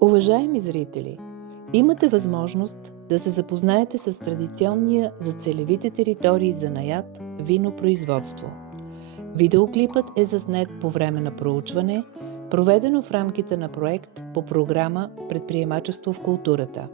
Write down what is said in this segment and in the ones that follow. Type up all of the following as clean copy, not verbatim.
Уважаеми зрители, имате възможност да се запознаете с традиционния за целевите територии занаят винопроизводство. Видеоклипът е заснет по време на проучване, проведено в рамките на проект по Програма Предприемачество в културата.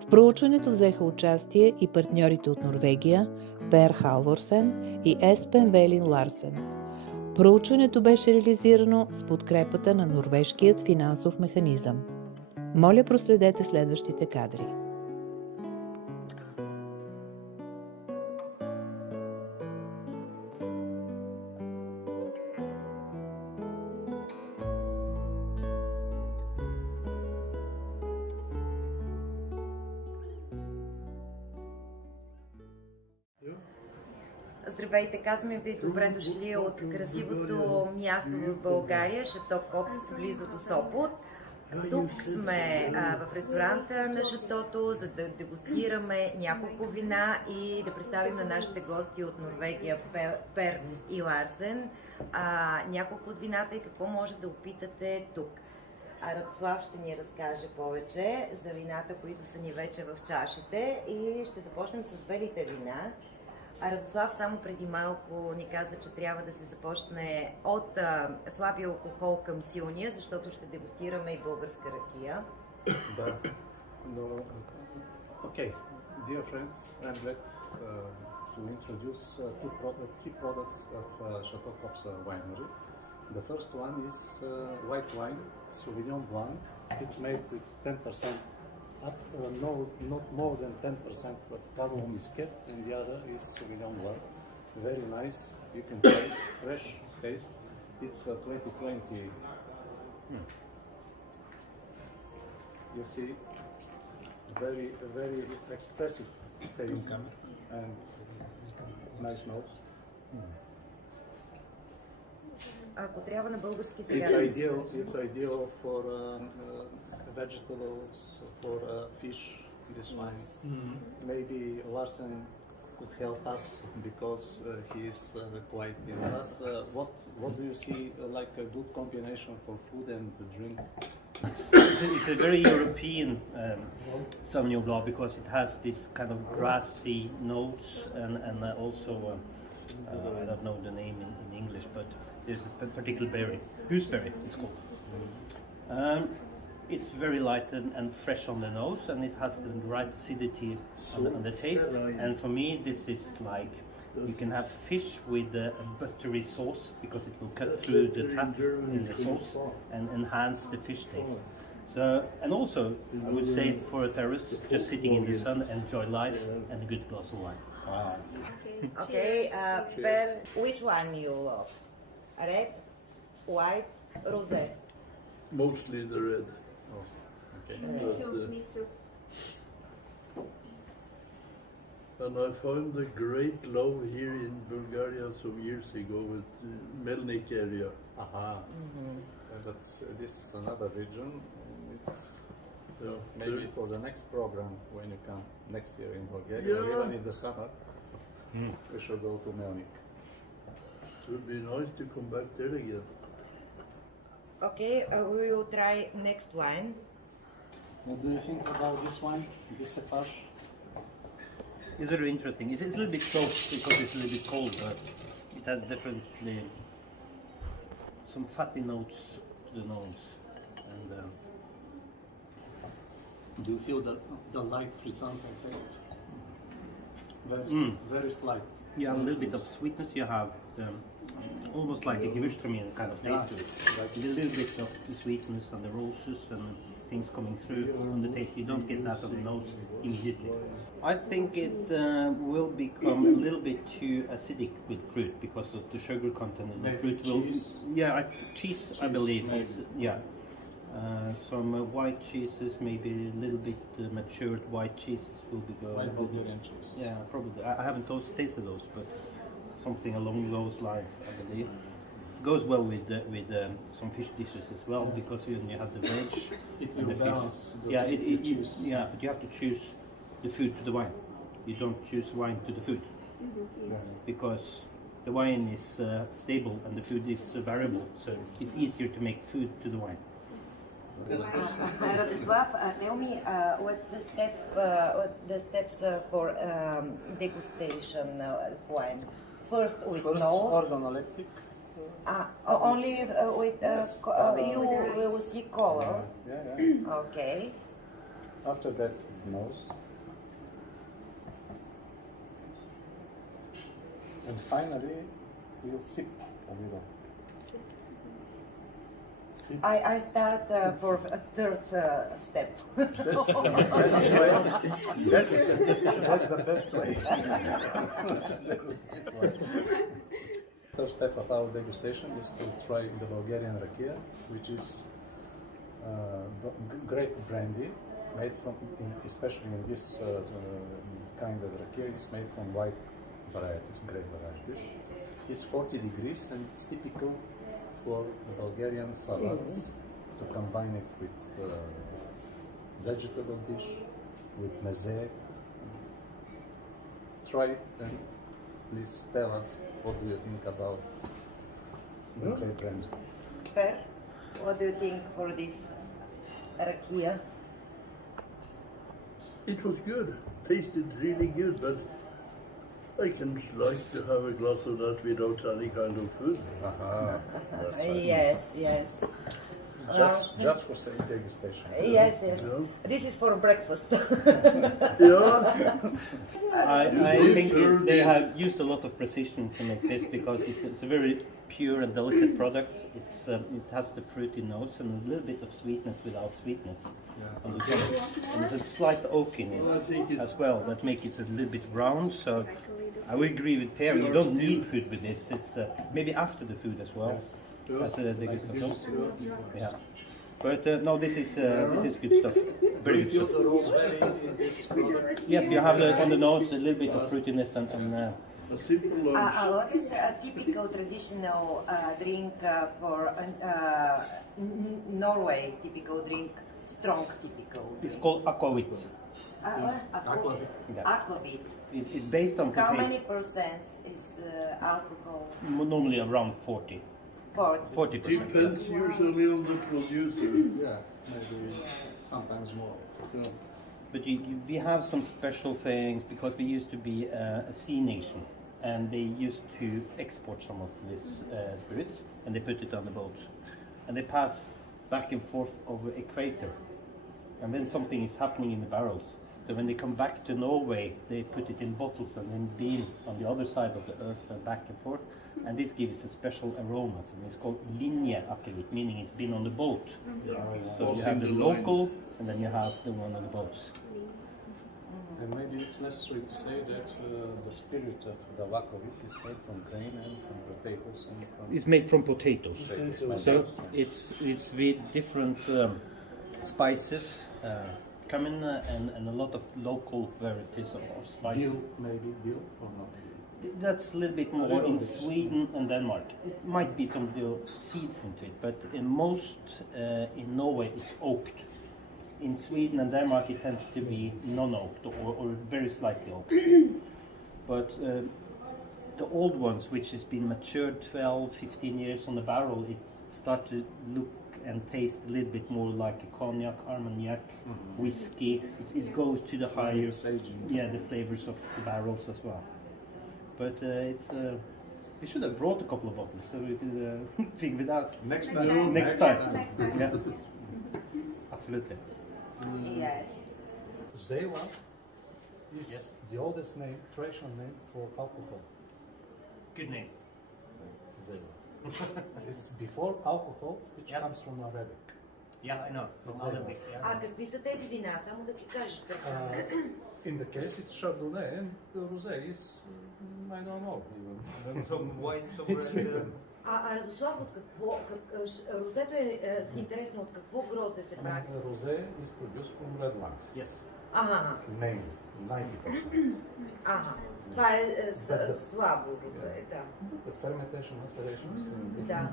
В проучването взеха участие и партньорите от Норвегия, Пер Халворсен и Еспен Велин-Ларсен. Проучването беше реализирано с подкрепата на Норвежкият Финансов Механизъм. Моля, проследете следващите кадри. Здравейте, казваме ви добре дошли от красивото място в България, Шато близо до Сопот. Тук сме в ресторанта на Нашето, за да дегустираме няколко вина и да представим на нашите гости от Норвегия Пер и Ларсен няколко от вината и какво може да опитате тук. Радослав ще ни разкаже повече за вината, които са ни вече в чашите, и ще започнем с белите вина. Радослав само преди малко ни каза, че трябва да се започне от слабия алкохол към силния, защото ще дегустираме и българска ракия. Да, но... Okay, dear friends, I'm glad to introduce three products of Chateau Cop's winery. The first one is white wine, Sauvignon Blanc. It's made with 10% not more than 10% of Carlo Misquet, and the other is Sauvignon Blanc. Very nice, you can try it, fresh taste. It's 2020. You see, very expressive taste and nice notes. Ако трябва на български сега... It's ideal for vegetables, for fish, this wine. Maybe Larsen could help us because he is quite in us. What do you see like a good combination for food and drink? It's a very European Sauvignon Blanc because it has this kind of grassy notes and also I don't know the name in English, but there's a particular berry, gooseberry it's called. It's very light and fresh on the nose, and it has the right acidity on the taste. And for me, this is like you can have fish with a buttery sauce because it will cut through the fat in the sauce and enhance the fish taste. So, and also, I would say for a terrorist, just sitting in the sun, enjoy life and a good glass of wine. Wow. Okay, Per, which one you love? Red, white, rosé? Mostly the red. Okay. Me too. And I found a great love here in Bulgaria some years ago with the Melnik area. Aha. This is another region. It's maybe for the next program when you come next year in Bulgaria, or even in the summer, we should go to Melnik. It would be nice to come back there again. Okay, we will try next wine. What do you think about this wine, this cepage? It's very interesting. It's a little bit close because it's a little bit cold, but it has definitely some fatty notes to the nose. And Do you feel the light frisant effect? Very slight. yeah, a little bit of sweetness. You have almost like a Gewürztraminer kind of taste to it. A little bit of the sweetness and the roses and things coming through on the taste. You don't get that on the nose immediately. I think it will become a little bit too acidic with fruit because of the sugar content in the fruit. Cheese? Cheese I believe is, yeah. Some white cheeses, maybe a little bit matured white cheeses will be good. White Bulgarian cheese. Yeah, probably. I haven't tasted those, but something along those lines, I believe. Goes well with some fish dishes as well, because when you have the veg It and will the fish. balance the Yeah, cheese. yeah, but you have to choose the food to the wine. You don't choose wine to the food, because the wine is stable and the food is variable, so it's easier to make food to the wine. Радослав, tell me what the steps for degustation wine. First with nose. Organoleptic. Only with you will see color. Yeah. Okay. After that, nose. And finally, we'll sip a little. I start for a third step. That's the best way. First step of our degustation is to try the Bulgarian rakia, which is grape brandy, made from, especially in this kind of rakia, it's made from white varieties, grape varieties. It's 40 degrees and it's typical for Bulgarian salads to combine it with vegetable dish, with meze. Try it and please tell us what do you think about the grape brand. Per, what do you think for this rakia? It was good. Tasted really good, but I can like to have a glass of that without any kind of food. That's right. Yes. Just for say degustation. Yes. Yeah. This is for breakfast. Yeah. I think they have used a lot of precision to make this because it's a very pure and delicate product. It has the fruity notes and a little bit of sweetness without sweetness on the top. And there's a slight oak in it as well that makes it a little bit round. So I would agree with Per. You don't need food with this. It's maybe after the food as well. As a degustation. Yeah. But no, this is good stuff. Very good stuff. The rosemary in this product? Yes, you have on the nose a little bit of fruitiness and A simple lunch. What is a typical traditional drink for Norway? Typical drink, strong typical drink. it's called aquavit. Aquavit. It's based on How potato. many percent is alcohol? Normally around 40. 40. 40%. Depends usually on the producer. Yeah, maybe sometimes more. Yeah. But we have some special things because we used to be a sea nation, and they used to export some of this spirits, and they put it on the boats, and they pass back and forth over equator, and then something is happening in the barrels. So when they come back to Norway, they put it in bottles and then beam on the other side of the earth back and forth, and this gives a special aromas, and it's called linjeakkevitt, meaning it's been on the boat. So you have the local, and then you have the one on the boats. And maybe it's necessary to say that the spirit of the aquavit is made from grain and from potatoes and from... It's made from potatoes. So it's with different spices, cumin, and a lot of local varieties of spices. Dill, maybe dill or not? That's a little bit more in Sweden and Denmark. It might be some dill seeds into it, but in most in Norway it's oaked. In Sweden and Denmark it tends to be non-oaked or very slightly oaked. But the old ones, which has been matured 12, 15 years on the barrel, it start to look and taste a little bit more like a cognac, armagnac, whiskey. It goes to the higher, the flavors of the barrels as well. But we should have brought a couple of bottles so we could figure it out. Next time. Next time. Yeah. Absolutely. Yes. Zeva is the oldest name, traditional name for alcohol. Good name. Zeva. It's before alcohol, which comes from Arabic. Yeah, I know. From Arabic. Yeah. Какви са тези вина? Само да ти кажеш. In the case, it's Chardonnay, and the rosé is, I don't know even. Some white, some It's written. Радослав, от какво? Розето е интересно. От какво грозде се прави? Rosé is produced from red wines. Yes. Mainly, 90%. Това е слабо розе, да. The fermentation maceration is Да.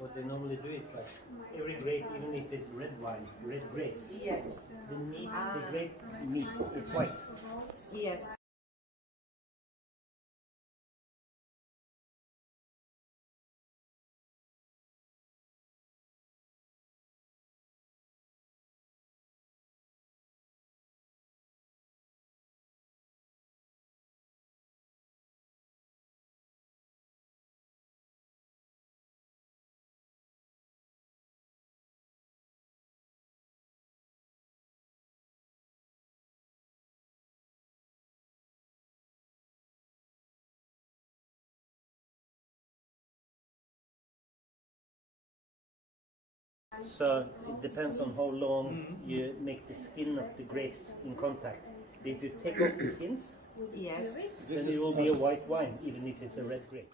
What they normally do is like every grape, even if it's red wine, red grapes, Yes. the grape meat is white. Yes. So it depends on how long you make the skin of the grapes in contact. If you take off the skins, Yes. then it will be a white wine, even if it's a red grape.